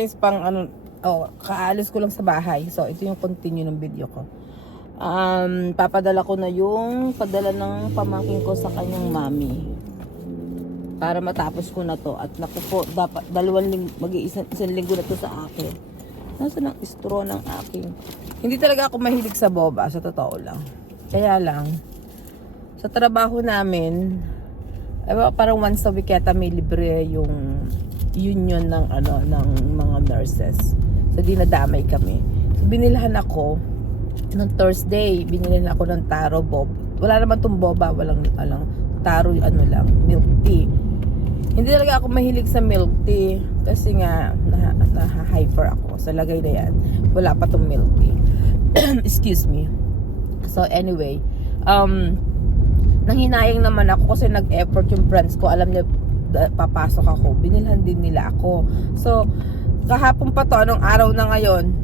guys, pang ano, kaalis ko lang sa bahay. So, ito yung continue ng video ko. Papadala ko na yung padala ng pamangkin ko sa kanyang mami. Para matapos ko na to. At naku po, dapat mag-iisang linggo na to sa akin. Nasaan ang straw ng aking? Hindi talaga ako mahilig sa boba, sa totoo lang. Kaya lang, sa trabaho namin, parang once a week yata may libre yung union ng ng mga nurses. So dinadamay kami. So binilhan ako ng Thursday, binilhan ako ng taro bob. Wala naman tong boba, walang taro lang, milk tea. Hindi talaga ako mahilig sa milk tea kasi nga na-hyper ako. So lagay na yan. Wala pa tong milk tea. Excuse me. So anyway, nanghinayang naman ako kasi nag-effort yung friends ko. Alam niya, papasok ako. Binilhan din nila ako. So, kahapon pa to, anong araw na ngayon,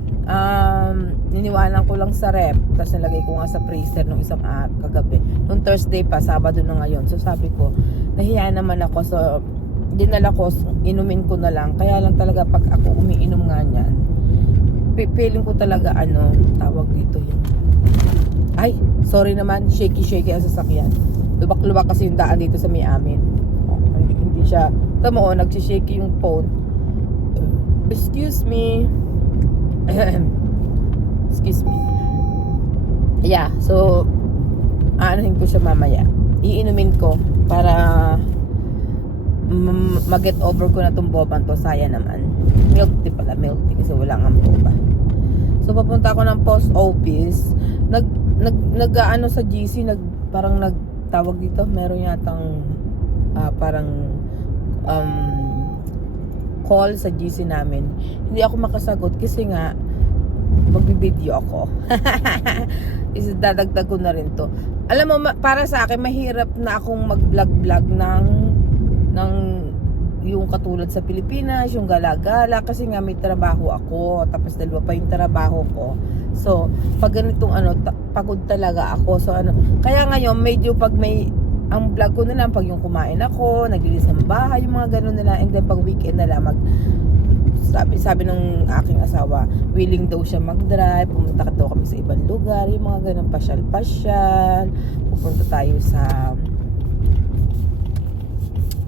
niniwanan ko lang sa rep. Tapos nilagay ko nga sa freezer nung isang kagabi. Nung Thursday pa, Sabado na ngayon. So, sabi ko, nahiya naman ako. So, dinala ko, inumin ko na lang. Kaya lang talaga, pag ako umiinom nga niyan, feeling ko talaga, tawag dito yun. Ay, sorry naman, shaky ang sasakyan. Lubak-lubak kasi yung daan dito sa may amin. Hindi siya, tamo, nagsishake yung phone. Excuse me. Excuse me. Yeah, so, aanahin ko siya mamaya. Iinumin ko para mag-get over ko na itong boban to. Saya naman. Milk tea pala, milk tea kasi wala nga boba. So, papunta ako ng post office. Nag-ano sa GC, parang nagtawag dito, meron yatang parang call sa GC namin. Hindi ako makasagot kasi nga magbibideo ako. Is dadagdag ko na rin to. Alam mo, para sa akin mahirap na akong mag-vlog ng yung katulad sa Pilipinas, yung gala-gala kasi nga may trabaho ako, tapos dalawa pa yung trabaho ko. So, pag ganitong pagod talaga ako. So, kaya ngayon, medyo pag ang vlog ko na lang, pag yung kumain ako, naglilis ng bahay, yung mga ganun nila, and then pag weekend na lang, sabi ng aking asawa, willing daw siya mag-drive, pumunta daw kami sa ibang lugar, yung mga ganun, pasyal-pasyal, pupunta tayo sa...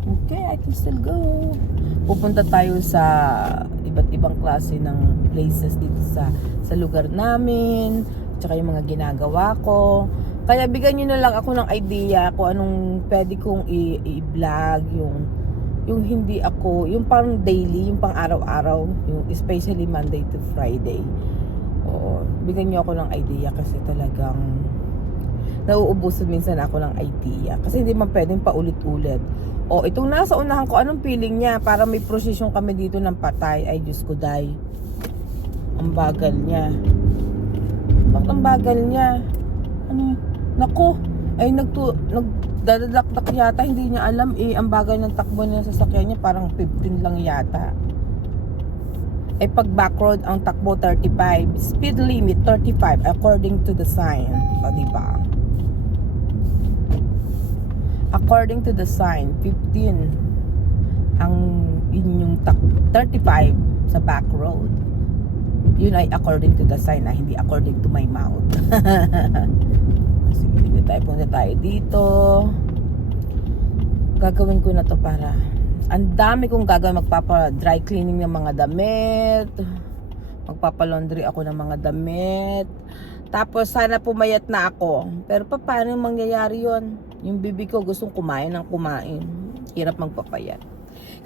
Okay, I can still go. Pupunta tayo sa iba't ibang klase ng places dito sa lugar namin, tsaka yung mga ginagawa ko. Kaya bigyan nyo na lang ako ng idea kung anong pwede kong i-vlog, yung hindi ako, yung pang daily, yung pang araw-araw, yung especially Monday to Friday. Oo, bigyan nyo ako ng idea kasi talagang nauubusan minsan ako ng idea. Kasi hindi man pwedeng paulit-ulit. O, itong nasa unahan ko, anong feeling niya? Para may prosesyon kami dito ng patay. Ay, Diyos ko, day. Ang bagal niya. Bakit ang bagal niya? Naku, ay nagdadadakdak yata. Hindi niya alam ang bagal ng takbo niya sa sasakyan niya. Parang 15 lang yata. Ay, pag backroad ang takbo 35. Speed limit 35 according to the sign. O, diba? According to the sign, 15 ang inyong 35 sa back road. Yun ay according to the sign, hindi according to my mouth. Sige, punta tayo dito. Gagawin ko na to para ang dami kong gagawin. Magpapa-dry cleaning ng mga damit, magpapa-laundry ako ng mga damit. Tapos sana pumayat na ako. Pero paano mangyayari yon? Yung bibi ko gustong kumain ng kumain. Hirap magpapayat.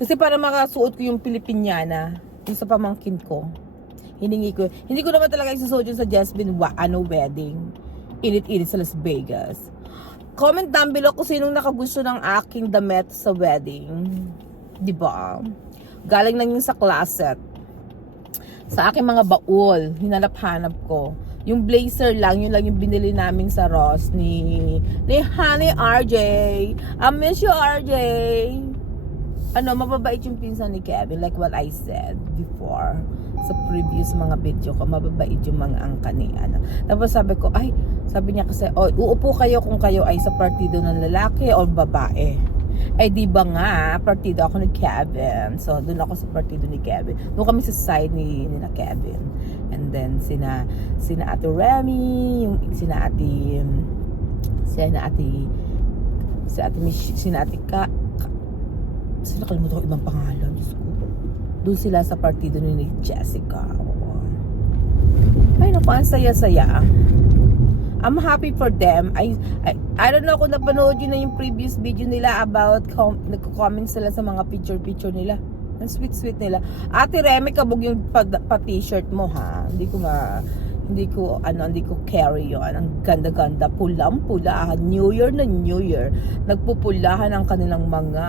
Kasi para makasuot ko yung Pilipinyana, yung sa pamangkin ko, hindi ko naman talaga isusuot yun sa Jasmine wedding. Init-init sa Las Vegas. Comment down below kung sinong nakagusto ng aking damit sa wedding. Diba? Galing lang yun sa closet. Sa aking mga baul, hinanap-hanap ko. Yung blazer lang, yun lang yung binili namin sa Ross ni Honey RJ. I miss you, RJ. Mababait yung pinsan ni Kevin, like what I said before sa previous mga video ko. Mababait yung mga angka ni Tapos sabi niya kasi, uupo kayo kung kayo ay sa partido ng lalaki o babae. Eh di ba nga, partido ako ni Kevin. So doon ako sa partido ni Kevin. Doon kami sa side ni na Kevin. And then sina Ate Remy, yung sina Ate nakalimutan ko ibang pangalan. Diyos ko. Doon sila sa partido ni Jessica. Ay naku, ang saya-saya. I'm happy for them. I don't know kung napanood yun na yung previous video nila about nagko-comment sila sa mga picture nila. Ang sweet nila. Ate Remy, kabog yung pa-t-shirt mo ha. Hindi ko carry yun. Ang ganda-ganda, pulang-pula. New Year na New Year. Nagpupulahan ang kanilang mga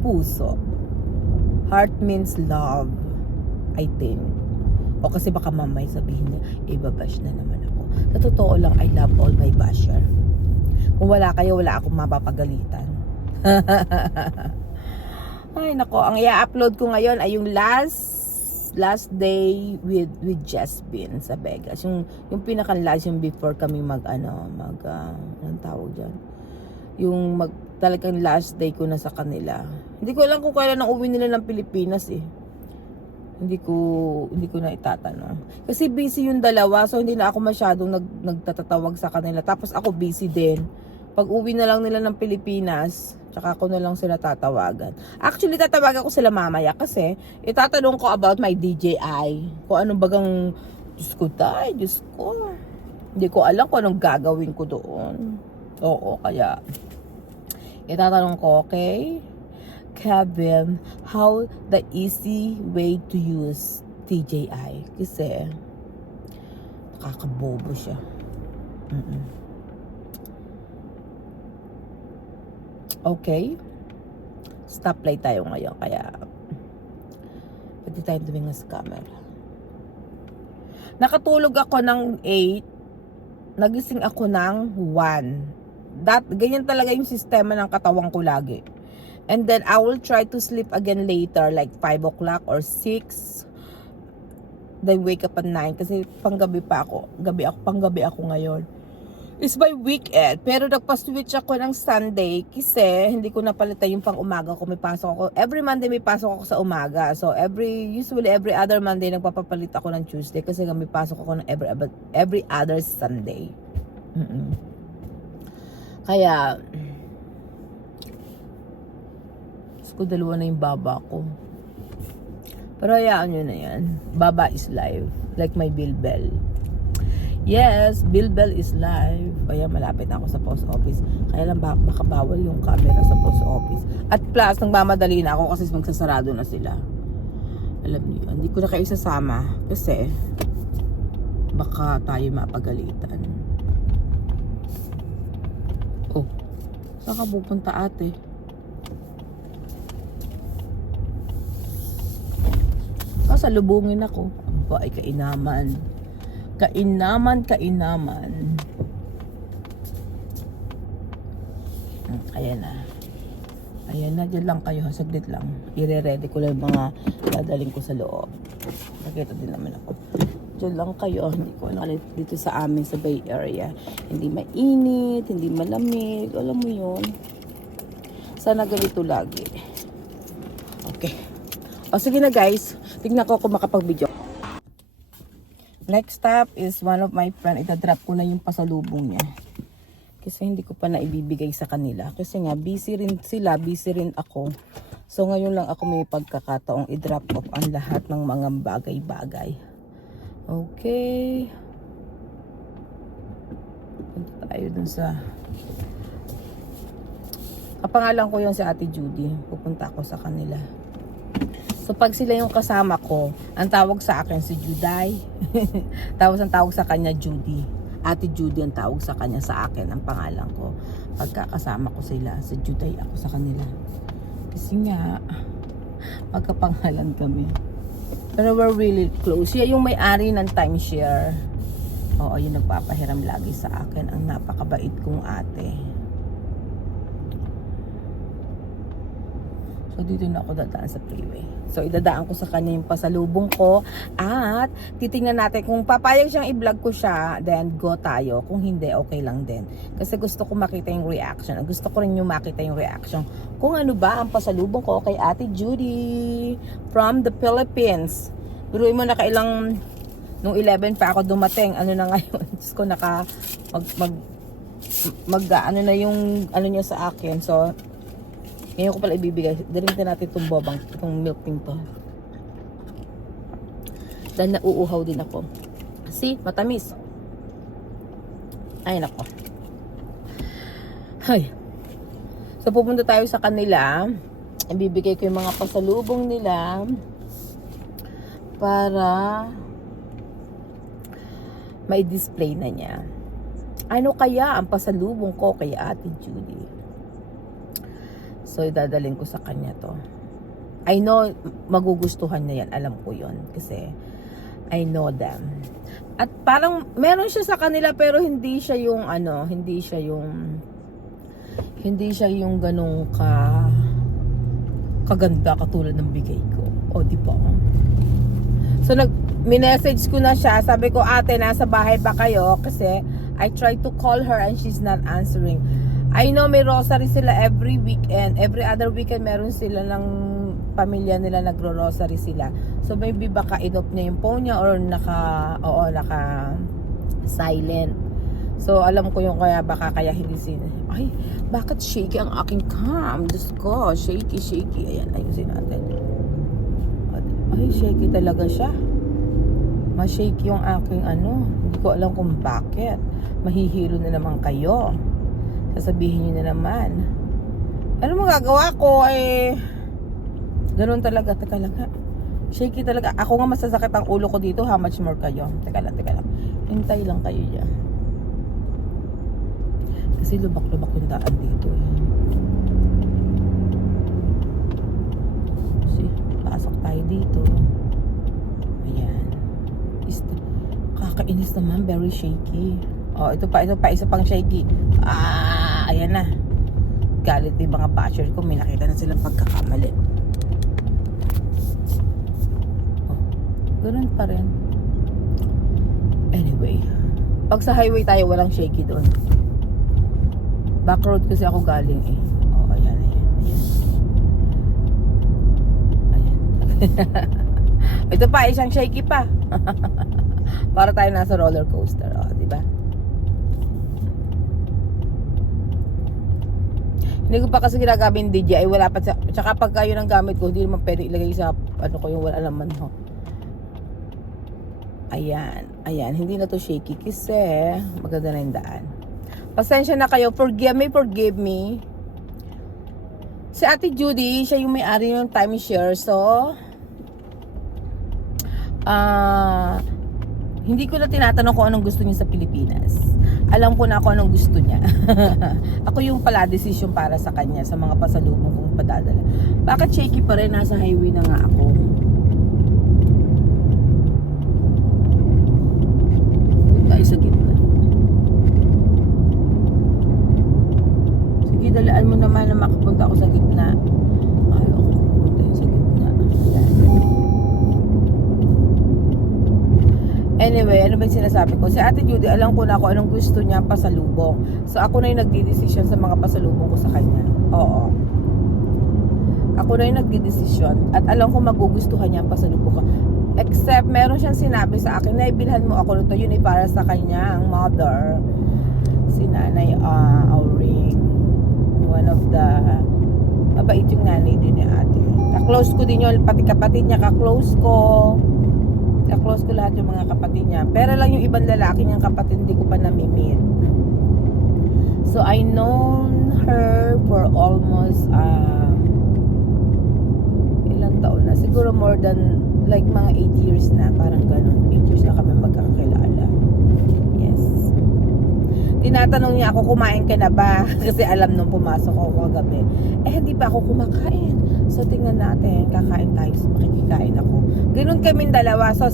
puso. Heart means love, I think. O kasi baka mamay sabihin niya, ibabash na naman ako. Sa totoo lang, I love all my basher. Kung wala kayo, wala akong mapapagalitan. Ay nako, ang i-upload ko ngayon ay yung last day with Jasmine sa Vegas. Yung pinaka-last, yung before kami anong tawag dyan? Yung talagang last day ko na sa kanila. Hindi ko alam kung kailan ang uwi nila ng Pilipinas eh. Hindi ko na itatanong. Kasi busy yung dalawa, so hindi na ako masyadong nagtatatawag sa kanila. Tapos ako busy din. Pag uwi na lang nila ng Pilipinas, tsaka ako na lang sila tatawagan. Actually, tatawagan ko sila mamaya kasi itatanong ko about my DJI. Kung anong bagang, Diyos ko. Hindi ko alam kung anong gagawin ko doon. Oo, kaya itatanong ko, okay? Kevin, how the easy way to use DJI? Kasi nakakabobo siya. Okay, stoplight tayo ngayon, kaya pwede tayong tumingin sa camera. Nakatulog ako ng 8, nagising ako ng 1. Ganyan talaga yung sistema ng katawan ko lagi. And then I will try to sleep again later, like 5 o'clock or 6. Then wake up at 9 kasi panggabi ako ngayon. It's my weekend, pero nagpa-switch ako ng Sunday kasi hindi ko napalitan yung pang umaga ko. May pasok ako. Every Monday may pasok ako sa umaga. So usually every other Monday nagpapapalit ako ng Tuesday kasi may pasok ako ng every other Sunday. Kaya ko dalawa na yung baba ko. Pero hayaan nyo na yan. Baba is live. Like my bill bell. Yes, bill bell is live. Kaya malapit na ako sa post office. Kaya lang baka bawal yung camera sa post office. At plus, nagmamadali na ako kasi magsasarado na sila. Alam niyo, hindi ko na kayo sasama. Kasi baka tayo mapagalitan. Oh, saan ka pupunta ate? Kasalubungin ako. Aba, ay kainaman. Kainaman. Ayan na, dyan lang kayo. Saglit lang. I-ready ko lang mga dadaling ko sa loob. Nakita din naman ako. Dyan lang kayo. Hindi ko alam dito sa amin sa Bay Area. Hindi mainit, hindi malamig. Alam mo yun. Sana ganito lagi. Okay. O sige na guys. Tignan ko kung makapag-video. Next stop is one of my friend. Ita-drop ko na yung pasalubong niya. Kasi hindi ko pa na ibibigay sa kanila. Kasi nga, busy rin sila, busy rin ako. So ngayon lang ako may pagkakataong i-drop off ang lahat ng mga bagay-bagay. Okay. Punta tayo dun sa... Kapangalan ko yung si Ate Judy. Pupunta ako sa kanila. So pag sila yung kasama ko, ang tawag sa akin si Juday. Ang tawag sa kanya Judy. Ate Judy ang tawag sa kanya, sa akin ang pangalan ko. Pagkakasama ko sila, si Juday ako sa kanila. Kasi nga magkapangalan kami. Pero we're really close. Siya yung may-ari ng timeshare. Oo, yung nagpapahiram lagi sa akin. Ang napakabait kong ate. So, dito na ako dadaan sa freeway. So, idadaan ko sa kanya yung pasalubong ko. At, titingnan natin kung papayag siyang i-vlog ko siya, then go tayo. Kung hindi, okay lang din. Kasi gusto ko makita yung reaction. Gusto ko rin yung makita yung reaction. Kung ano ba ang pasalubong ko kay Ate Judy from the Philippines. Biruin mo na kailang, nung 11 pa ako dumating. Ano na ngayon? Diyos ko, ano na yung, ano niya sa akin. So, ngayon ko pala ibibigay. Dalintin natin itong bobang, itong milk tea to. Dahil nauuhaw din ako. See? Matamis. Ay, nako. Hay. So, pupunta tayo sa kanila. Ibibigay ko yung mga pasalubong nila. Para may display na niya. Ano kaya ang pasalubong ko kay Ate Judy? So, idadalhin ko sa kanya to. I know, magugustuhan niya yan. Alam ko yon kasi I know them. At parang, meron siya sa kanila pero hindi siya yung hindi siya yung ganong kaganda katulad ng bigay ko. O, di ba? So, minessage ko na siya. Sabi ko, ate, nasa bahay ba kayo? Kasi, I tried to call her and she's not answering. I know may rosary sila every weekend. Every other weekend meron sila ng pamilya nila nagro-rosary sila. So maybe baka inop niya yung phone niya or naka silent. So alam ko yung kaya hindi ay, bakit shaky ang aking cam? Diyos ko, shaky. Ayan, ayusin natin. Ay, shaky talaga siya. Ma-shaky yung aking Hindi ko alam kung bakit. Mahihilo na naman kayo. Sasabihin nyo na naman. Ano magagawa ko? Ganun talaga. Teka lang ha. Shaky talaga. Ako nga masasakit ang ulo ko dito. How much more kayo? Teka lang. Hintay lang kayo dyan. Kasi lubak-lubak yung daan dito See, pasok tayo dito. Ayan. Kakainis naman. Very shaky. Oh, ito pa, isa pang shaky. Ayan na. Galit yung mga basher ko. May nakita na silang pagkakamali. Oh, ganun pa rin. Anyway. Pag sa highway tayo, walang shaky doon. Back road kasi ako galing Oh, ayan. Ito pa, isang shaky pa. Para tayo nasa roller coaster. Oh, diba? Hindi ko pa kasi ginagamit yung DJI. Wala pa sa... Tsaka pag kayo ng gamit ko, hindi naman pwede ilagay sa... ko yung wala naman ho. Ayan. Hindi na to shaky kasi maganda na yung daan. Pasensya na kayo. Forgive me. Si Ate Judy, siya yung may-ari ng timeshare. So, hindi ko na tinatanong kung anong gusto niya sa Pilipinas. Alam ko na kung anong gusto niya. Ako yung pala desisyon para sa kanya sa mga pasalubong kong padadala. Bakit shaky pa rin? Nasa highway na nga ako. Tayo sa gitna. Sige, dalaan mo naman na makapunta ako sa gitna. Ayaw ako pupunta yun sa gitna. Anyway, ano ba yung sinasabi ko? Si Ate Judy, alam ko na kung anong gusto niya pasalubong. So, ako na yung nagdidesisyon sa mga pasalubong ko sa kanya. Oo. Ako na yung nagdidesisyon. At alam ko magugustuhan niya ang pasalubong ko. Except, meron siyang sinabi sa akin na ibilhan mo ako nito. Yun ay para sa kanya, ang mother. Si Nanay Auring. One of the... Mabait yung nanay din ni ate. Ka-close ko din yun. Pati kapatid niya, ka-close ko. Ka-close ko lahat yung mga kapatid niya. Pero lang yung ibang lalaki niyang kapatid, hindi ko pa namimit. So, I known her for almost ilang taon na. Siguro more than like mga 8 years na. Parang ganun. 8 years na kami magkakakilala. Yes. Tinatanong niya ako, kumain ka na ba? Kasi alam nung pumasok ako kagabi. Hindi pa ako kumakain. So, tingnan natin. Kakain tayo. So, makikikain ako. Ganun kaming dalawa. So,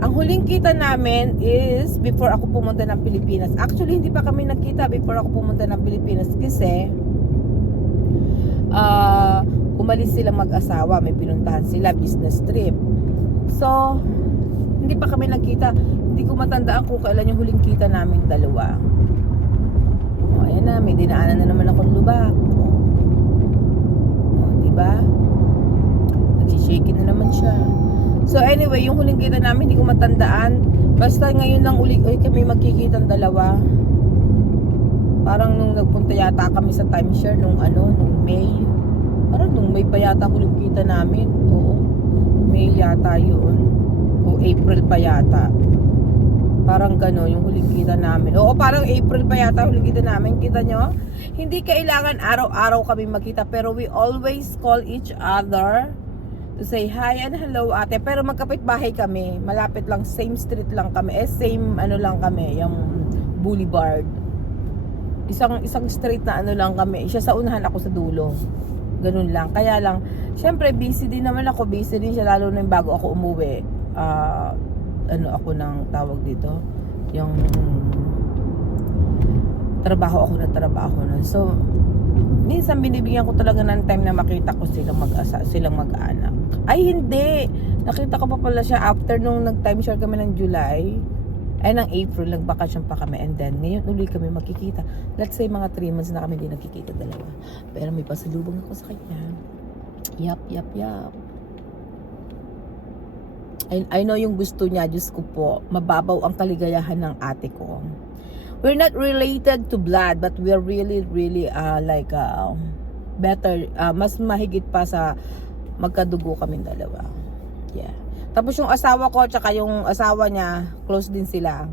ang huling kita namin is before ako pumunta ng Pilipinas. Actually, hindi pa kami nagkita before ako pumunta ng Pilipinas kasi umalis silang mag-asawa, may pinuntahan sila, business trip. So, hindi pa kami nagkita. Hindi ko matandaan kung kailan yung huling kita namin dalawa. O, ayan na, may dinaanan na naman akong lubak. O, diba? Nagsishake na naman siya. So anyway, yung huling kita namin, hindi ko matandaan. Basta ngayon lang uli, kami magkikita ng dalawa. Parang nung nagpunta yata kami sa timeshare nung May. Parang nung May pa yata huling kita namin. Oo. May yata yun. O April pa yata. Parang gano'n yung huling kita namin. Oo, parang April pa yata huling kita namin. Kita nyo? Hindi kailangan araw-araw kami magkita. Pero we always call each other to say hi and hello ate. Pero magkapit-bahay kami. Malapit lang. Same street lang kami. Same lang kami. Yung boulevard. Isang street na lang kami. Siya sa unahan, ako sa dulo. Ganun lang. Kaya lang, syempre busy din naman ako. Busy din siya lalo na yung bago ako umuwi. Ako nang tawag dito. Yung trabaho ako na trabaho nun. So, minsan binibigyan ko talaga ng time na makita ko silang mag-anak. Ay, hindi. Nakita ko pa pala siya after nung nag-timeshare kami ng July. Ay, ng April, nagbakasyon pa kami. And then, ngayon uli kami makikita. Let's say, mga 3 months na kami hindi nagkikita dalawa. Pero may pasalubong ako sa kanya. Yap. I know yung gusto niya. Diyos ko po, mababaw ang kaligayahan ng ate ko. We're not related to blood, but we're really better, mas mahigit pa sa magkadugo kaming dalawa. Yeah. Tapos yung asawa ko, tsaka yung asawa niya, close din sila.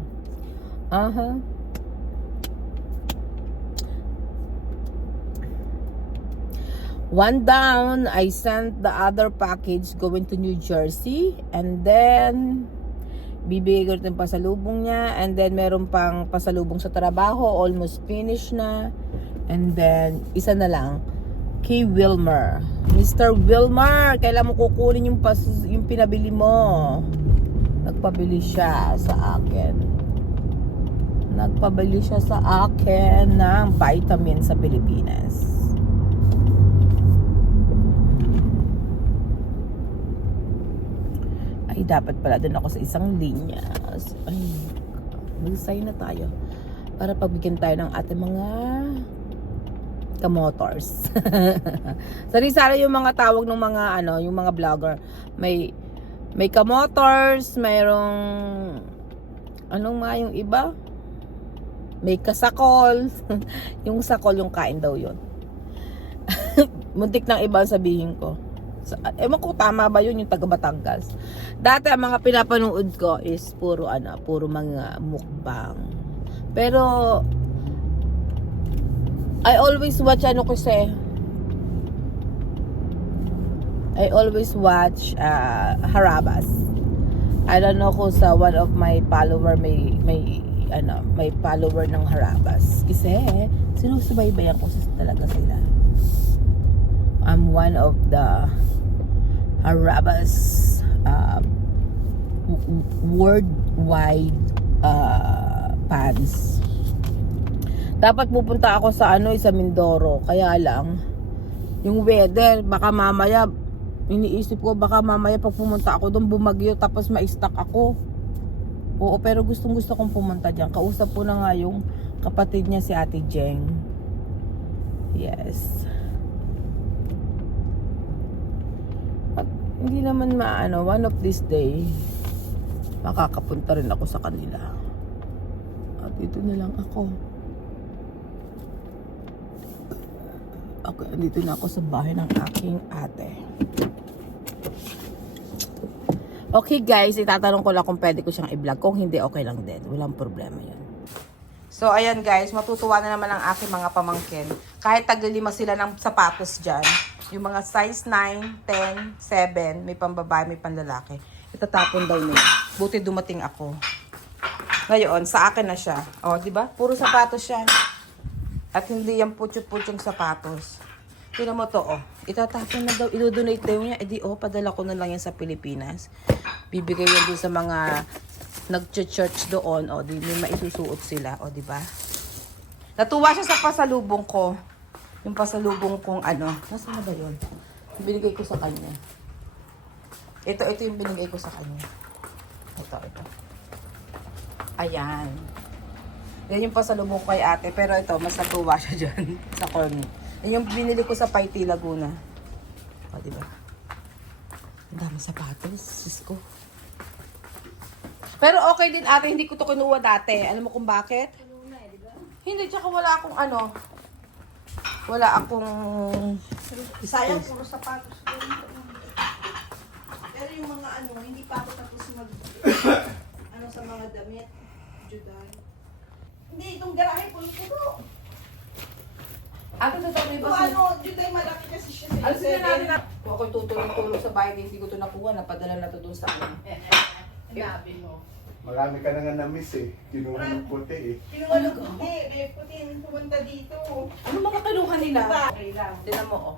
One down, I sent the other package going to New Jersey. And then, bibigay ko rin pasalubong niya. And then, meron pang pasalubong sa trabaho. Almost finished na. And then, isa na lang. Kay Wilmer. Mr. Wilmer, kailan mo kukunin yung pinabili mo? Nagpabili siya sa akin. Ng vitamin sa Pilipinas. Ay, dapat pala din ako sa isang linya. Ay, mag-sign na tayo. Para pagbigyan tayo ng ating mga kamotors. Sari-sari yung mga tawag ng mga yung mga vlogger. May kamotors, mayroong yung iba? May kasakol. Yung sakol, yung kain daw yun. Muntik ng iba sabihin ko. Ewan ko tama ba yun, yung taga Batangas. Dati ang mga pinapanood ko is puro mga mukbang. Pero I always watch Harabas. I don't know kung sa one of my follower may follower ng Harabas. Kasi sinusubaybayan ko talaga sila. I'm one of the Harabas worldwide fans. Dapat pupunta ako sa sa Mindoro. Kaya lang, yung weather, baka mamaya, iniisip ko, baka mamaya pag pumunta ako doon, bumagyo, tapos ma-stuck ako. Oo, pero gustong gusto kong pumunta dyan. Kausap ko na nga yung kapatid niya, si Ate Jeng. Yes. At hindi naman one of this day, makakapunta rin ako sa kanila. At ito na lang ako. Okay, andito na ako sa bahay ng aking ate. Okay guys, itatanong ko lang kung pwede ko siyang i-vlog. Kung hindi, okay lang din. Walang problema yan. So, ayan guys, matutuwa na naman ang aking mga pamangkin. Kahit taglilima sila ng sapatos dyan. Yung mga size 9, 10, 7, may pambabae, may panlalaki. Itatapon daw nila. Buti dumating ako. Ngayon, sa akin na siya. O, diba? Puro sapatos siya. At hindi yung putyot-putyong sapatos. Tignan mo to, itatapon na daw, idodonate daw niya. Padala ko na lang yan sa Pilipinas. Bibigay yan doon sa mga nag-church doon. Di may maisusuot sila. Diba? Natuwa siya sa pasalubong ko. Yung pasalubong kong nasaan na ba yun? Binigay ko sa kanya. Ito yung binigay ko sa kanya. Ito. Ayan. Yan yung pasalubong ko kay ate. Pero ito, mas natuwa siya dyan sa corn. Yan yung binili ko sa Paiti, Laguna. O, diba? Ang dami sapatos. Sis ko. Pero okay din ate, hindi ko to kinuha dati. Alam mo kung bakit? Hindi, tsaka wala akong ano. Wala akong... Sayang, puro sapatos ko. Pero yung mga ano, hindi pa ako tapos mag... ano sa mga damit. Juday. Hindi, itong garahe puno-puno. Ate, sa tabi Ito ba? ano, Juday malaki kasi siya. Ano sila natin na... Kung ako'y tutulong-tulong sa bahay, hindi ko to nakuha. Napadala na to dun sa akin. Sinabi mo. Marami ka na nga na-miss eh. Kinuha ng puti eh. Kinuha ng puti. May puti pumunta dito. Ano mga kinuha nila? Okay lang. Tinan mo, oh.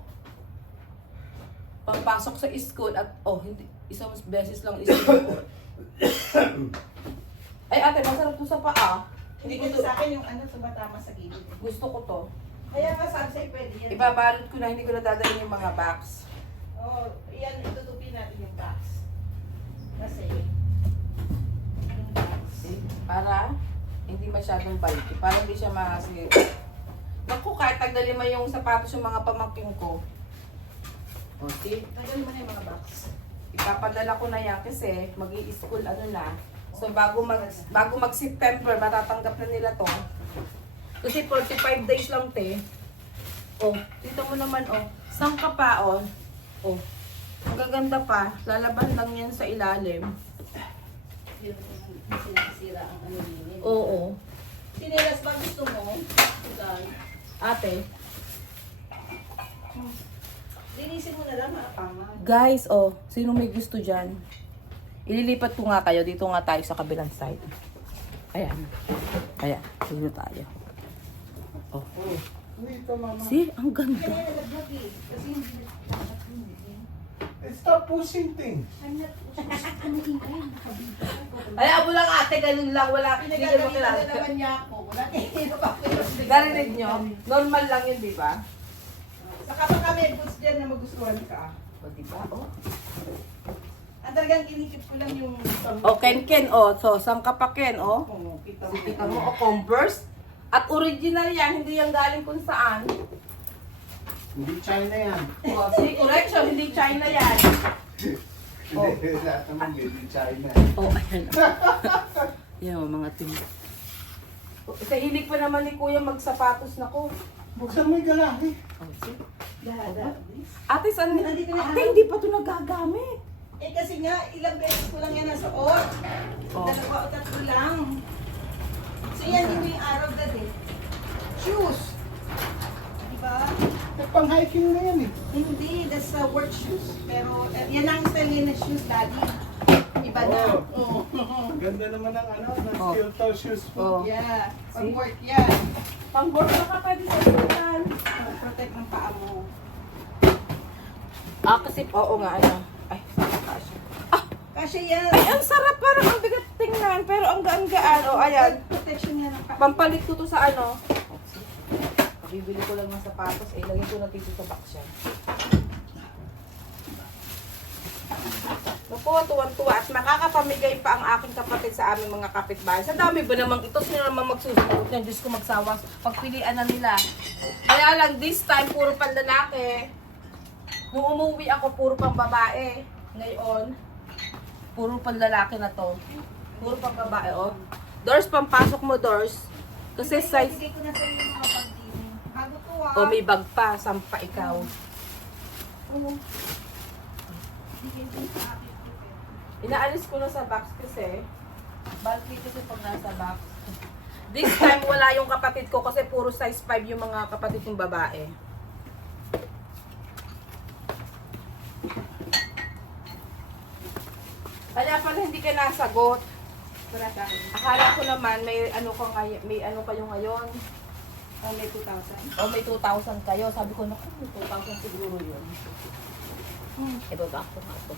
Pagpasok sa school at, oh, hindi, isang beses lang school. Ay, ate, masarap to sa paa. Hindi Hindi ko ko to, sa akin yung ano, tumatama sa gilid. gusto ko to. Kaya nga sabi sa'yo, pwede yan. Ibabalot ko na, hindi ko nadadalhin yung mga box. Oo, yan, itutupin natin yung box. Kasi, yung box. Para hindi masyadong bulky. Para hindi siya makasig. Naku, kahit tagdali mo yung sapatos yung mga pamangking ko. O, see? Tagal mo na yung mga box. Ipapadala ko na yan kasi mag-i-school ano na. So bago mag September matatanggap na nila to. Kasi 45 days lang te. Oh, dito mo naman oh. Saan ka pa oh? Oh. Ang gaganda pa. Lalaban lang yan sa ilalim. Yun, sinasira ang ano nila. Oo. Sinelas ba gusto mo? Tugal. Ate. Linisin mo na lang, makapangan. Guys, oh, sino may gusto dyan? Ililipat ko nga kayo. Dito nga tayo sa kabilang side. Ayan. Ayan. Dito tayo. Oh. Dito mama. See? Ang ganda. Kaya nalaglag eh. Kasi hindi. Stop pushing things. Ay, abo lang ate. Ganun lang. Wala. Hindi ka Pinagagalitan na makilala. naman niya ako. Wala eh. Narinig nyo? Normal lang yun, di ba? Saka pa kami boots dyan na magustuhan ka. O, di ba? Oh. Ang talagang kinikip ko lang yung... O, Ken. O, so, sangka pa Ken, o. Oo, kita mo. Kita mo, o, Converse. At original yan. Hindi yan galing kung saan. Hindi China yan. O, see, correction. Hindi China yan. Hindi, lahat naman hindi China. O, ayan. Yan, o, mga ting. Sa hilig pa naman ni Kuya magsapatos na ko. Buksan mo yung galahe. O, see? Dada. Ate, saan? Nandito na Ate, hindi pa ito nagagamit. Eh kasi nga, ilang beses ko lang yan nasuot. Oh. Dalawa o tatlo lang. So yan din yung araw dad eh. Shoes. Diba? Eh, pang-hiking na yan eh. Hindi, that's work shoes. Pero yan ang style niya na shoes lagi. Iba na. Oh. Ganda naman ang ano, ng Oh. steel toe shoes Oh. mo. Yeah, pang work yan. Pang-board na ka pwede sa sunan. Protect ng paa mo. Ah, kasi, oo nga, ano. Ay, kasha. Kasi yan. Ay, ang sarap. Parang ang bigat tingnan. Pero ang gaan-gaan. O, ayan. Protection yan ng paa. Pampalit ko to sa ano. Bibili ko lang ng sapatos. Eh, lagay ko na dito sa box yan. Naku, tuwan-tuwa. At makakapamigay pa ang aking kapatid sa aming mga kapitbahay. Sa dami ba namang ito? Sino naman magsusunod niyan? Diyos ko magsawa. Pagpilian na nila. Kaya lang, this time, puro panlalaki. Nung umuwi ako, puro pang babae. Ngayon, puro panlalaki na to. Puro pang babae, oh. Doors, pampasok mo, doors. Kasi size... Ibigay ko na sa inyo mga pagdini. Bago to ah. O, may bag pa. Sampa ikaw. Oo. Bigay ko sa akin. Inaalis ko na sa box kasi bulky kasi pag nasa box. This time, wala yung kapatid ko kasi puro size 5 yung mga kapatid kong babae. Kaya pala hindi ka nasagot. Akala ko naman may ano kayo ngayon. Oh, may 2,000. O may 2,000 kayo. Sabi ko, naku, may 2,000 siguro yun. Ibaba ko nga ito.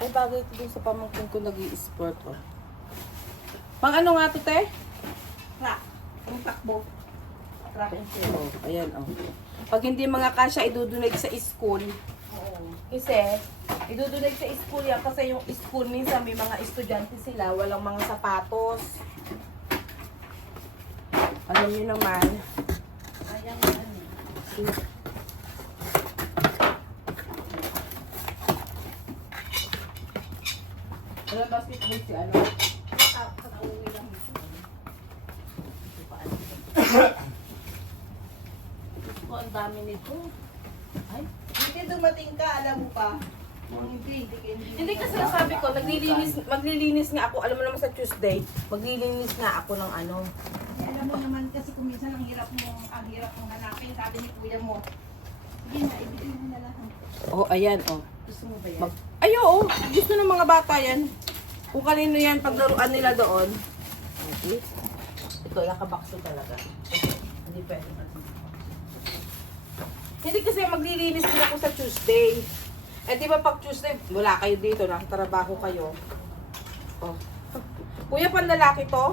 Ay, bagay ito dun sa pamangkin ko nag-i-sport, oh. Pang ano nga to, te? Rock. Ang takbo. Rock and roll. Oh, ayan, oh. Pag hindi mga kasya, idudunay sa school. Oo. Kasi, idudunay sa school yan kasi yung school minsan may mga estudyante sila, walang mga sapatos. Alam niyo naman. Ayan ano. Alam basketball si ano? Pag-uwi lang ito. Oh, ang dami nito. Ay, Hindi dumating ka, alam mo pa. Kung hindi hindi kasi sabi ko, maglilinis nga ako, alam mo naman sa Tuesday, maglilinis nga ako ng ano. Alam mo naman kasi kung minsan ang hirap mong hanapin, sabi ni kuya mo. Sige na, ibigay mo na lang. Oh, ayan, oh. Gusto mo ba yan? Ay, oo, gusto ng mga bata yan. Kung kanino yan, paglaruan nila doon. Okay. Ito, nakabakso talaga. Hindi pwede na. Hindi kasi maglilinis din ako sa Tuesday. Eh, di ba pag Tuesday, wala kayo dito, nakatrabaho kayo. Oh. Kuya, panlalaki to?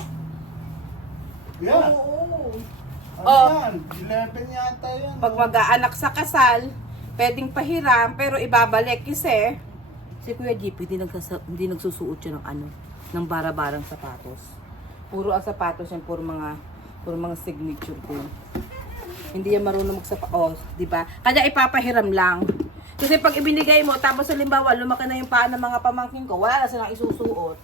Yeah. Oo. Ano Oh. yan? 11 yata yan. Pag mag-aanak sa kasal, pwedeng pahiram, pero ibabalik kasi si Kuya Jeep, hindi nagsusuot siya ng ano, ng bara-barang sapatos. Puro ang sapatos yan, puro mga signature ko. Hindi yan marunong magsapatos, di ba? Kaya ipapahiram lang. Kasi pag ibinigay mo, tapos halimbawa, lumaki na yung paa ng mga pamangkin ko, wala na silang isusuot.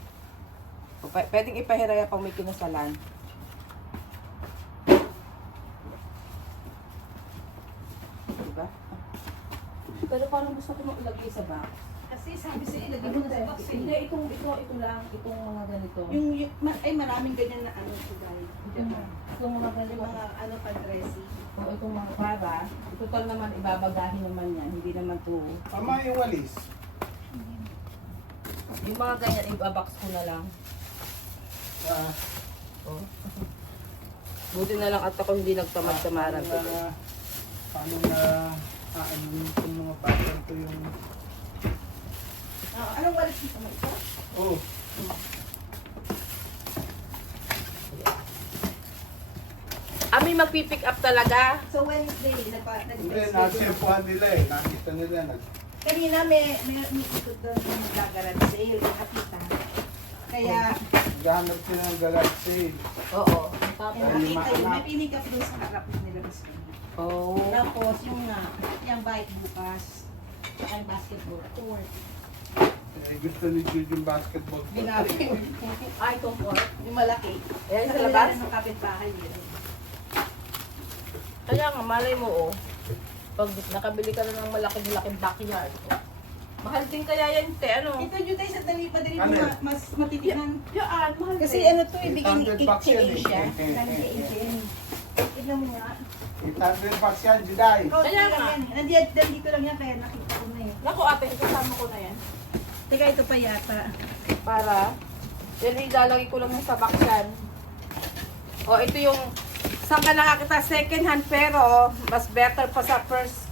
O, pwedeng ipahiram yan pag may kinasalan. Diba? Pero parang gusto ko mailagay sa box. Kasi sabi sa'yo, ilagay mo na sa box. Hindi, ito lang, itong mga ganito. Ay maraming ganyan na ano ito guys. Itong mga Yung ganito. mga ano pa-dressing. O, itong mga para. Total naman, ibabagahin naman yan. Hindi naman to. Tama yung walis. Yung mga ganyan, ibabox ko na lang. Ah, Oh. Buti na lang at ako hindi nagtamad-tamaran to. Paano na ano yung mga bata ito yung... Anong walis dito mo ito? Oh, May magpipick up talaga. So Wednesday, hindi, nasimpuhan nila eh. Nakita nila. Kanina may ikot doon yung nagagaran sale, nakita. Kaya, Naghahanap sila ng garage sale. Oo. yung Tapos, nakita yun, may pinikap doon sa harap nila. oh. Tapos yung bike bukas, saka yung basketball court. Eh, gusto ni Jude yung basketball. Ginabi Ay, itong court. yung malaki. Ayan sa Sa labas. ng kapitbahay yun. Kaya nga, malay mo, oh. Pag nakabili ka na ng malaking backyard, oh. Mahal din kaya yan, te, ano? Ito dyan tayo sa madali Ano mo yan? mas matitinan. Yaan, mahal Kasi din. ano to, ibigay ni 800 bucks yan 8 siya. eh. 98 Tignan mo nga. 800 bucks yan, Juday. Kaya nga. Nandito lang yan, kaya nakita ko na eh. Naku, ate, kasama ko na yan. Teka, ito pa yata. Para, yan ilalagay ko lang yung sa box yan. O, ito yung, saan ka nakakita second hand, pero mas better pa sa first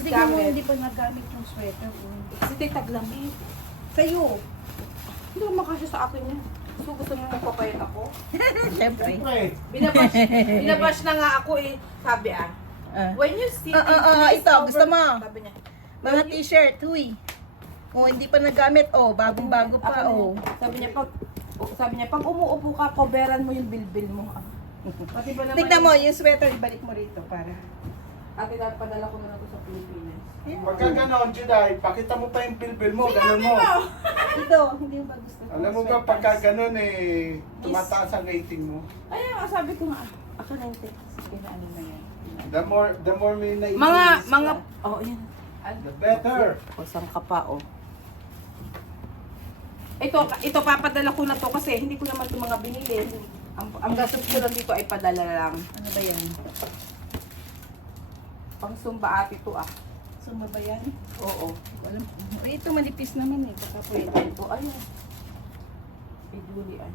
Tignan mo, gamit. hindi pa nagamit yung sweater ko. Kasi taglamig. Sa'yo. Hindi ko makasya sa akin yan. So, gusto mo magpapayat ako? Siyempre. Siyempre. Binabash na nga ako eh. Sabi when you see ito, gusto mo? Sabi niya. Mga t-shirt, huy. Oh, hindi pa nagamit. Oh, bagong-bago pa. Oh. Sabi niya, pag umuupo ka, coveran mo yung bilbil mo. Pati ba naman Tignan mo, yung sweater, ibalik mo rito para. Ate, padala ko na lang to sa Pilipinas. Pagka ganon, Juday, pakita mo pa yung bilbil mo, ganon mo. Ito, hindi ba gusto ko? Alam mo ba, pagka ganon eh, tumataas ang rating mo. Ay, sabi ko nga, ako na yung text. Sige na, ano na yan. The more may naiinis Oh, yan. the better. O, saan ka pa, oh. Ito, papadala ko na to kasi hindi ko naman ito mga binili. Ang gastos ko lang dito ay padala lang. Ano ba yan? Pang sumba ate to, ah. Suma ba yan? Oo. Alam. Ito manipis naman eh. Baka pwede. Ito, ayun. Kay Julian.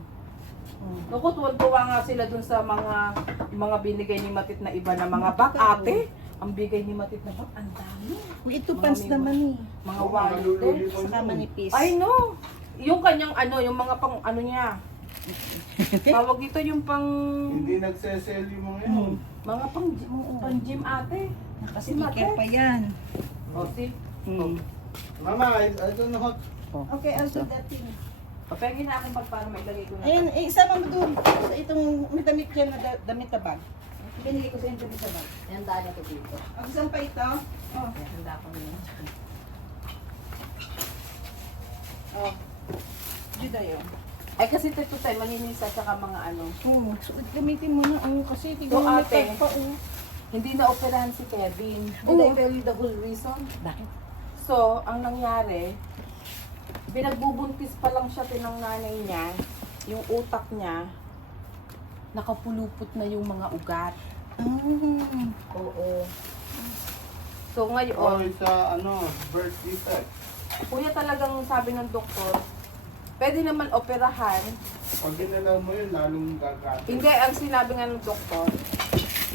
Naku, tuwan-tuwa nga sila dun sa mga binigay ni Matit na iba na mga bag. Ate, Ang bigay ni Matit na bang, ang dami. Uy, ito pants naman eh. Mga wallet din. Saka manipis. I know. Yung kanyang ano, yung mga pang ano niya. Tawag ito yung pang Hindi nagsesell yung mga yun. mga pang gym ate. Naka-sticker pa yan. O, see? Mama, I don't know how. Okay, I'll do that thing. Papengin na akong para mailagay ko na. Ayun, isama mo doon. Itong may damit dyan na damit na bag. Binili ko sa yung damit na bag. Handa na ko dito. Ang isang pa ito. Oh. Handa ko na. Oh. Juda yun. Ay kasi ito tayo, malinis at saka mga ano. Oo. So, gamitin mo na ang kasi So, tignan mo ate, pa. Oh. hindi na operahan si Kevin. Did Oo. I tell you the whole reason? Bakit? So, ang nangyari, binagbubuntis pa lang siya ng nanay niya, yung utak niya, nakapulupot na yung mga ugat. Oo. So Oh, ngayon, it's a, birth defect. kuya talagang sabi ng doktor, pwede naman operahan. Pag ginalaw mo yun, lalong gagat. Hindi, ang sinabi nga ng doktor,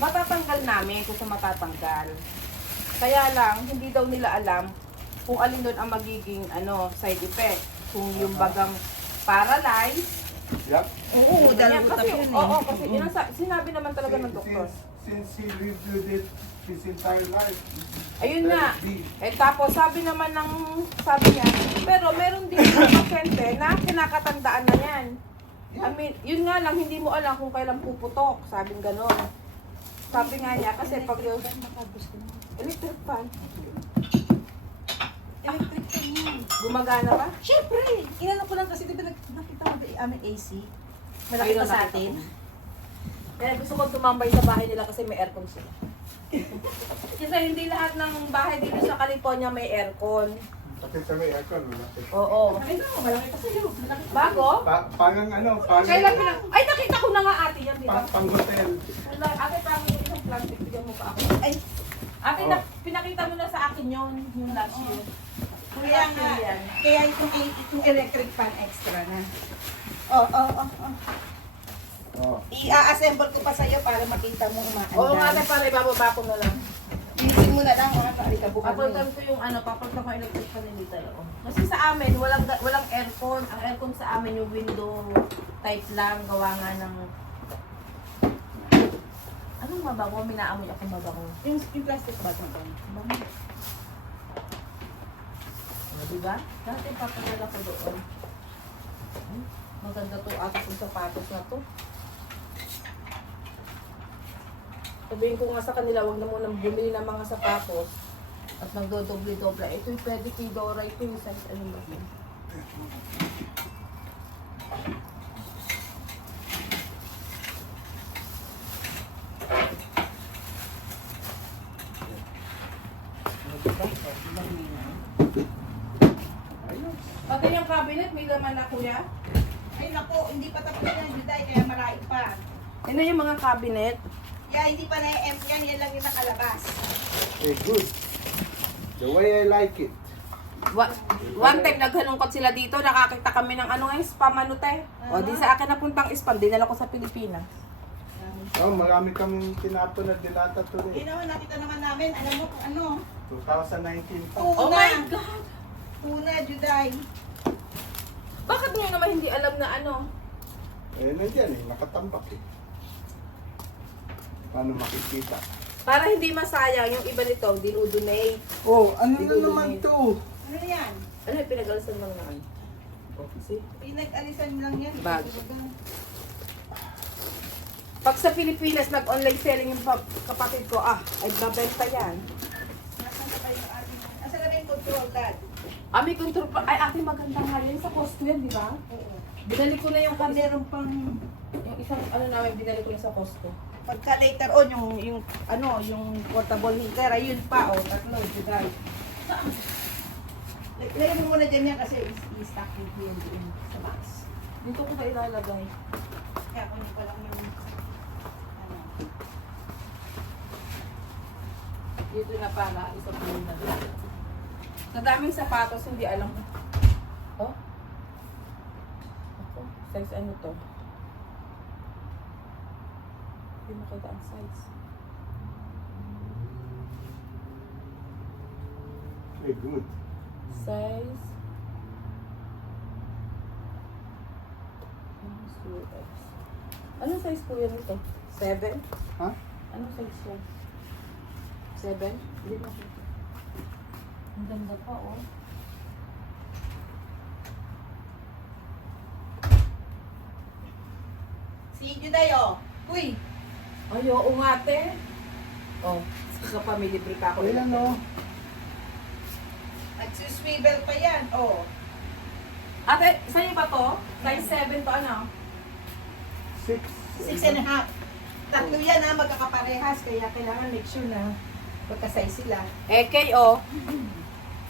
matatanggal namin kung sa matatanggal. Kaya lang, hindi daw nila alam kung alin doon ang magiging side effect. Kung yung bagang paralyzed. Yup. Oo, Ganyan. dalawa Kasi, yun eh. oo, kasi yun ang sinabi naman talaga ng doktor. Since he reviewed it his entire life. Ayun nga. Healthy. Tapos sabi niya, pero meron din mga pasyente na kinakatandaan na yan. I mean, yun nga lang, hindi mo alam kung kailan puputok. Sabing ganon. Sabi nga niya, kasi pag yung electric fan, Electric fan yan. gumagana ba? Siyempre! Inano ko lang kasi, di ba nakita mo ba yung aming AC? Malaki Ayun, pa sa nakita atin. ko. Kaya gusto ko tumambay sa bahay nila kasi may aircon sila. Kasi hindi lahat ng bahay dito sa California may aircon. Kasi sa may aircon, malaki. Oo. Nakita mo, malaki pa sa'yo. Bago? Parang Kailan ay nakita ko na nga ate yan, di ba? pang hotel. Wala, ate, parang yung isang plastic, bigyan mo pa ako. Ay, Ate, pinakita mo na sa akin yun, yung last year. kaya nga. Yan. Kaya itong electric fan extra na. Oh. Oh. I-assemble ko pa sa'yo para makita mo umaandar. Oo nga, ate, para ibababa ko na lang. Bilisin mo na lang mga karikabukan mo. Papalitan ko yung papalitan ko yung electric fan nila tayo. Kasi sa amin, walang aircon. Ang aircon sa amin yung window type lang, gawa nga ng... Anong mabango? Minaamoy akong mabango. Yung plastic bag mo ba? Diba? Dati papadala ko doon. Ay, maganda to ata yung sapatos na to. Sabihin ko nga sa kanila, wag na munang bumili ng mga sapatos at nagdodoble-doble. Ito yung pwede kay Dora, ito yung size, ano ba yun? Pati yung cabinet, may laman na kuya. Ay naku, hindi pa tapos yan, Juday, kaya marami pa. Ano yung mga cabinet? Yeah, hindi pa na-M yan, yan lang yung nakalabas. Eh, good. The way I like it. One time naghalungkot sila dito, nakakita kami ng spam O di sa akin napuntang spam, dinala ko sa Pilipinas. Oh, marami kaming tinapon na dilata to Yun eh. naman, nakita naman namin, alam mo kung ano. 2019 pa. Oh my God! Tuna, Juday. Bakit nyo naman hindi alam na Eh, nandiyan eh, nakatambak eh. Paano makikita? Para hindi masayang yung iba nito, dinudonate. Oh, ano na Dito, naman dito. to? Ano yan? Ano yung pinag-alasan lang na see? Pinag-alisan mo lang yan. Bag. Pag sa Pilipinas, nag-online selling yung kapatid ko, ay babenta yan. Nasaan na ba yung ating... Asa na ba yung control, Dad? May control pa. Ay, ate, maganda nga yan. Sa Costco yan, di ba? Oo. Binalik ko na yung Meron pang... yung isang namin, binalik ko na sa Costco. Pagka later on, yung portable heater, ayun pa, tatlo, Juday. Lagyan mo muna dyan yan kasi i-stack mo yun doon sa box. Dito ko pa ilalagay. Kaya kung pa lang yung... Ano. Dito na para isa po na. Sa daming sapatos, hindi alam. Oh? Ako, size ano to? Hindi makita ang size. Very good. Size. Anong size po yan ito? 7? Ha? Anong size yan? 7? Hindi ba? Ang ganda pa, oh. Si Juday, oh. Uy, Ay, oo nga, te. Oh, sa family break ako. Ayan o. nagsuswivel pa yan, oh. Ate, sa'yo ba to? Size 7 to, ano? 6. 6.5. Tatlo yan ha, magkakaparehas. Kaya kailangan make sure na magkasize sila. Oh.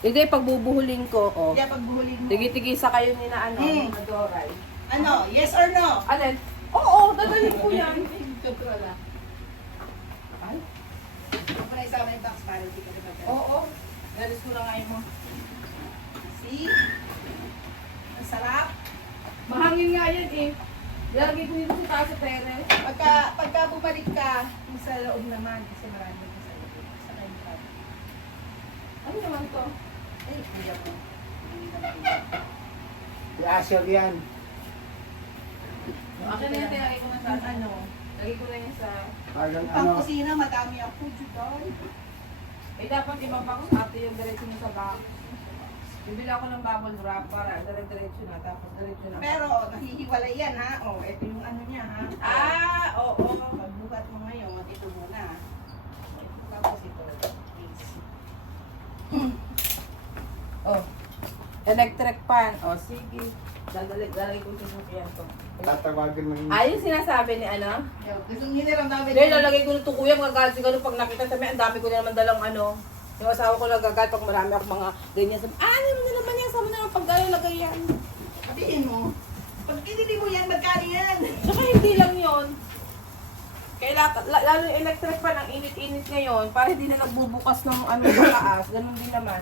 Hindi, pagbubuhulin ko, oh. Kaya pagbuhulin mo. Tigisa kayo ni na, ano, Hmm. na Doray. Ano, yes or no? Alin? Oo, dadalhin ko yan. Wala. Ay, Huwag mo na isama yung box para hindi ka na magkakaroon. oo. Dalis ko na nga yung mga... See? Ang sarap. Mahangin nga yan, eh. Lalagay ko dito sa taas sa tere. Pagka bumalik ka, yung sa loob naman, kasi marami ka sa loob. Sa kayo ka. Ano naman to? Ay, kuya po. Si Asher yan. Akin na yan, tinagay ko na sa ano. Lagay ko na yan sa... Parang Pang ano. kusina, madami ako, Juday. Eh, dapat ibang pa ko sa ate yung diretso mo sa box. Bibili ako ng bubble wrap para dire-diretso na, tapos diretso na. Pero, nahihiwalay yan ha. Oh, ito yung ano niya ha. Oo. Pagbuhat mo ngayon, ito muna. Tapos ito, please. Oh. Electric pan. Oh, sige. Lalagay ko sa sasakyan to. Tatawagin mo yung... Ayun sinasabi ni ano? Gusto niyo nilang dami. Dahil lalagay ko nito kuya, magagalit siguro pag nakita sa ang dami ko na naman dalang ano. Yung asawa ko nagagalit pag marami ako mga ganyan. Sabi, ano mo na naman yan? Sama na lang pag lagay yan. Sabihin mo, pag hindi mo yan, magkano yan? Saka hindi lang yon. Kailangan, lalo yung electric pan, ang init-init ngayon, para hindi na nagbubukas ng ano sa taas. Ganun din naman.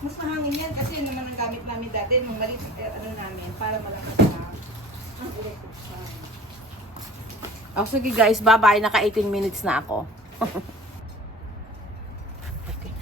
Mas mahangin yan kasi yun naman ang gamit namin dati nung maliit ano namin para malakas na ang electric fan. Oh, sige guys, bye-bye. Naka 18 minutes na ako. Okay.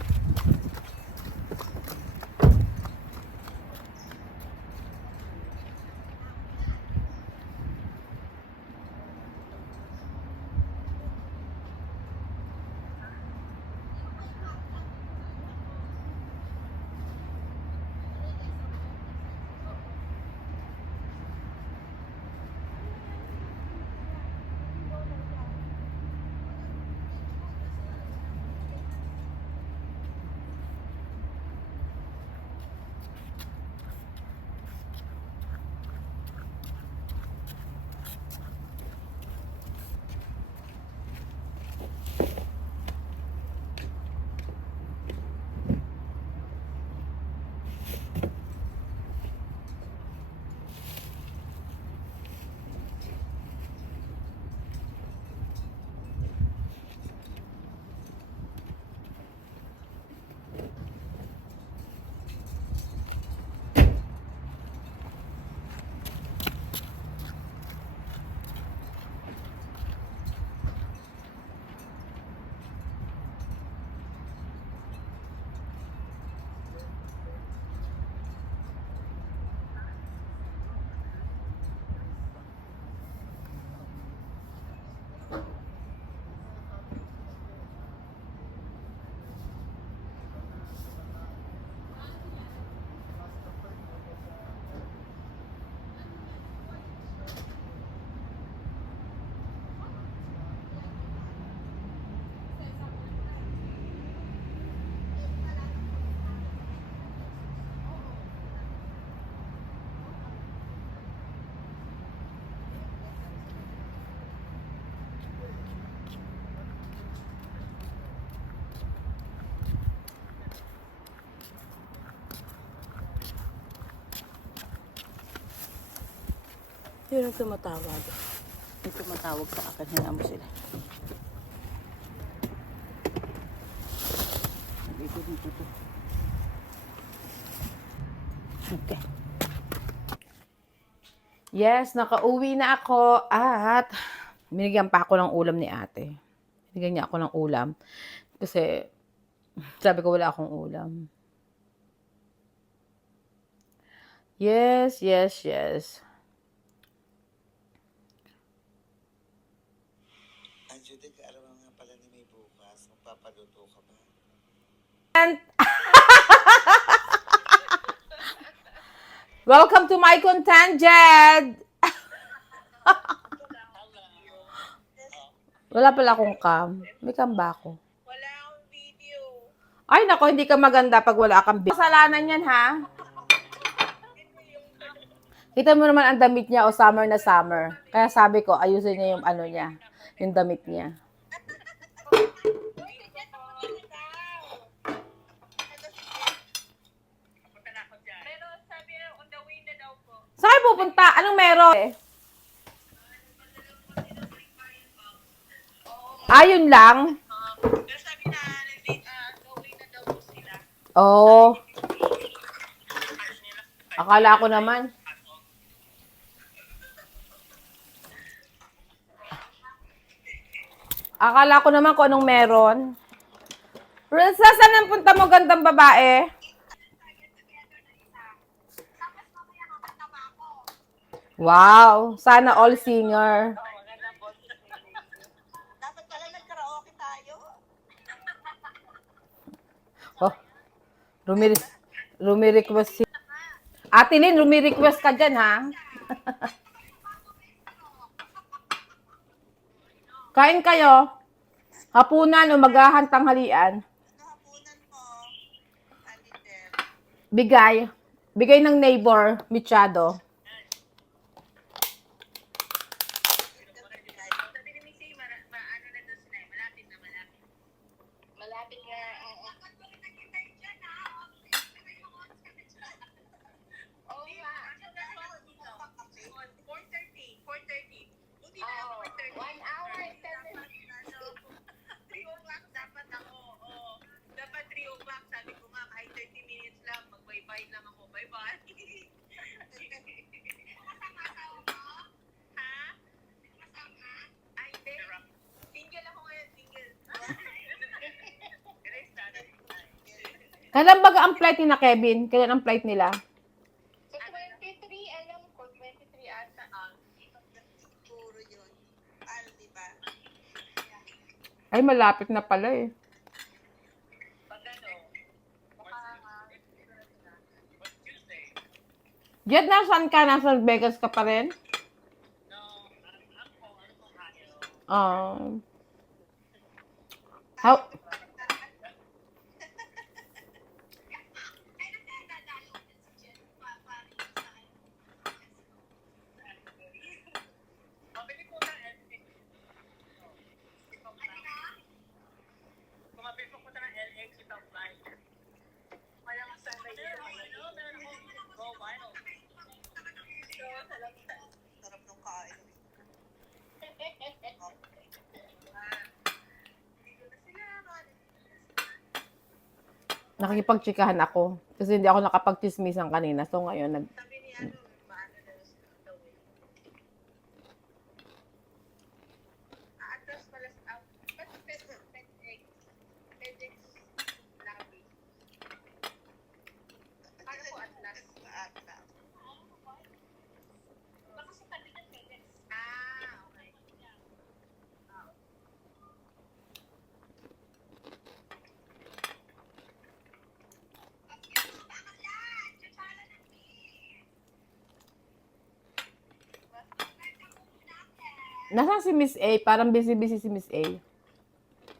Yun ang tumatawag. Yung tumatawag sa akin. Hinaan mo sila. Okay. Yes, nakauwi na ako at binigyan pa ako ng ulam ni ate. Binigyan niya ako ng ulam. Kasi sabi ko wala akong ulam. Yes, yes, yes. Ang Jude, kaarawan nga pala ni May bukas. Magpapaluto ka ba? And welcome to my content, Jed! Wala pala akong cam. May cam ba ako? Wala akong video. Ay, nako, hindi ka maganda pag wala kang video. Kasalanan yan, ha? Kita mo naman ang damit niya o summer na summer. Kaya sabi ko, ayusin niya yung ano niya. Yung damit niya. Pero sabi na, on the way na daw po. Saan pupunta? Anong meron? Ayun lang. Pero sabi na, on the way na daw po sila. Oo. Akala ko naman. Akala ko naman kung anong meron. Princess, saan ang punta mo, gandang babae? Wow, sana all singer. Dapat pala nag-karaoke tayo. Oh, rumi-request si... Ate Lynn, rumi-request ka dyan, ha? Kain kayo. Hapunan, umagahan, tanghalian. Ano hapunan mo? Aliter. Bigay. Bigay ng neighbor, Michado. Sabi ni Missy, ano na doon sila, malapit na. Malapit nga, oo. Oo nga. 4:30. 4:30. Buti na lang 4:30. 1 hour and 10 minutes. 3 o'clock dapat ako. Oo. Dapat 3 o'clock. Sabi ko nga, kahit 30 minutes lang, mag-bye-bye lang ako. Bye-bye. Ha? Ay, hindi. Single ako ngayon, single. Kailan baga ang flight ni na Kevin? Kailan ang flight nila? Sa 23, alam ko, 23 ata. Siguro yun. Paano, diba? Ay, malapit na pala eh. Pag ano, Jet, nasaan ka? Nasa Vegas ka pa rin? How? sarap ng kain. Nakikipagtsikahan ako. Kasi hindi ako nakapagchismisan kanina. So ngayon, Sabi ni ano, maano na daw eh. Atras pala sa FedEx lobby. Paano po Atlas? Atlas. Baka sa tabi ng FedEx. Ah, okay. nasaan si Miss A? Parang busy-busy si Miss A.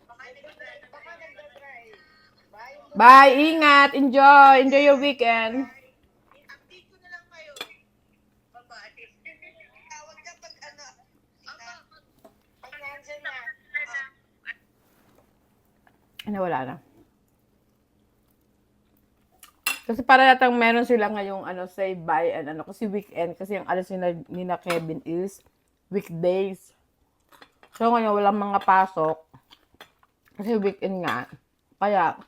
Baka nagdadrive. Bye. Bye! Ingat! Enjoy! Enjoy your weekend! Update ko na lang kayo. Bye-bye. Tawag ka pag ano. Pag nandyan na. Ano, wala na. Kasi para natang meron sila ngayong say bye and kasi weekend. Kasi ang alas ni na Kevin is weekdays. So ngayon walang mga pasok. Kasi weekend nga. Kaya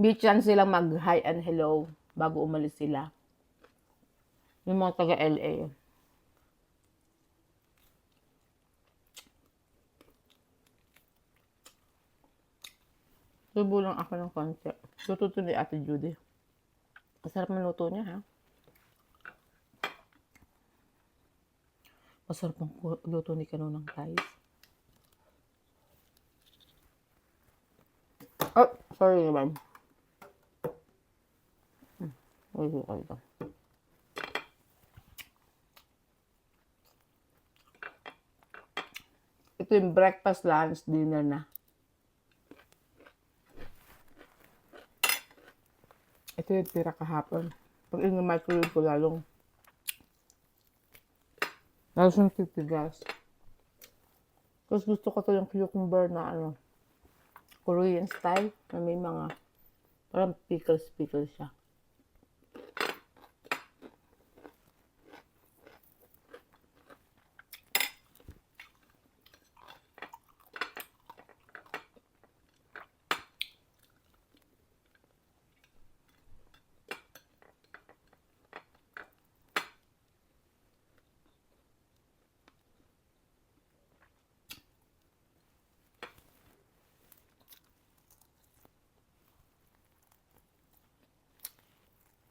bitchan silang mag hi and hello bago umalis sila. Yung mga taga LA. Subo lang ako ng konti. Luto to ni Ate Judy. Masarap maluto niya, ha? Masarap ang luto ni Kanunang guys. Oh, sorry naman. Uy, ito. Ito yung breakfast, lunch, dinner na. Ito yung tira kahapon. Pag in-microwave ko lalong siyang titigas. Tapos gusto ko to yung cucumber na Korean style na may mga parang pickles siya.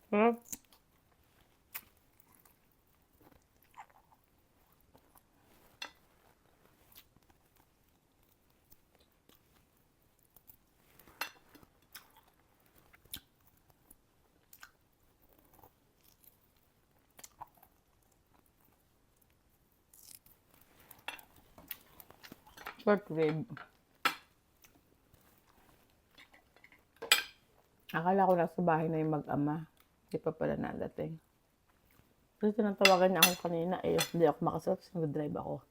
Hmm? Short rib. Akala ko nasa bahay na yung mag-ama. Hindi pa pala nadating. Kasi tinatawagan niya ako kanina hindi ako makasagot kasi nag-drive ako.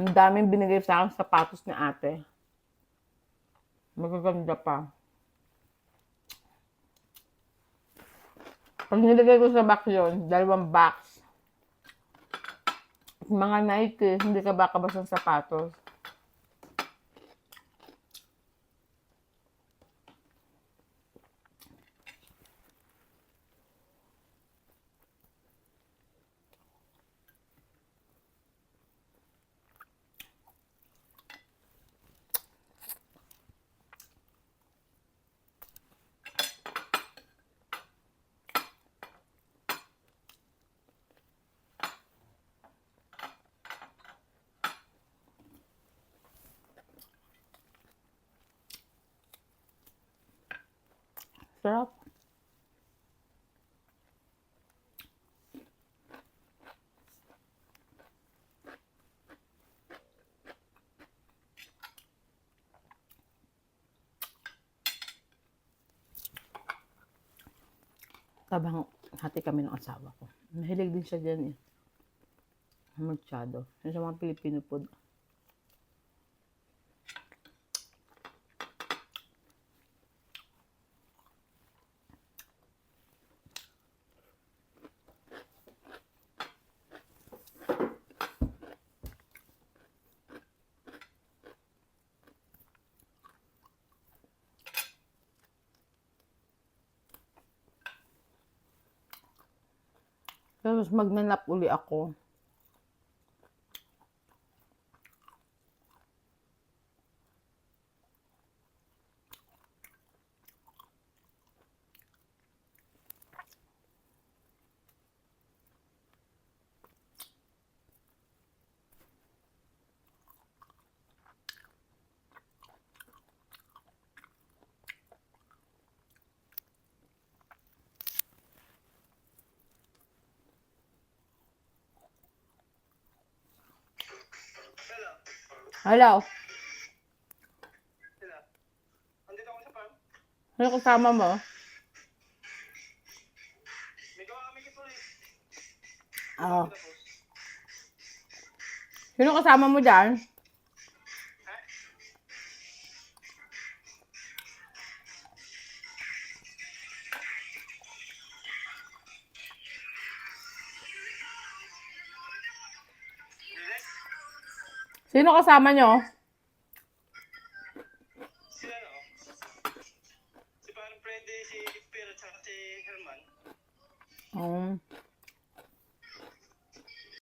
Ang daming binigay sa akin sapatos ni ate. Magaganda pa. Pag nilagay ko sa box yun, 2 box. Mga Nike, hindi ka ba kabas ng sapatos? Sarap. Tabang hati kami ng asawa ko. Mahilig din siya dyan Masyado. Yung sa mga Filipino food. Tapos magnanap uli ako. Hello. Sila. Andito ako sa farm. Sino kasama mo? May gawa kami kito eh. Oo. Sino kasama mo dyan? Sino kasama nyo? Si ano? Si parang Freddy, si Pero, tsaka si Herman. Oo.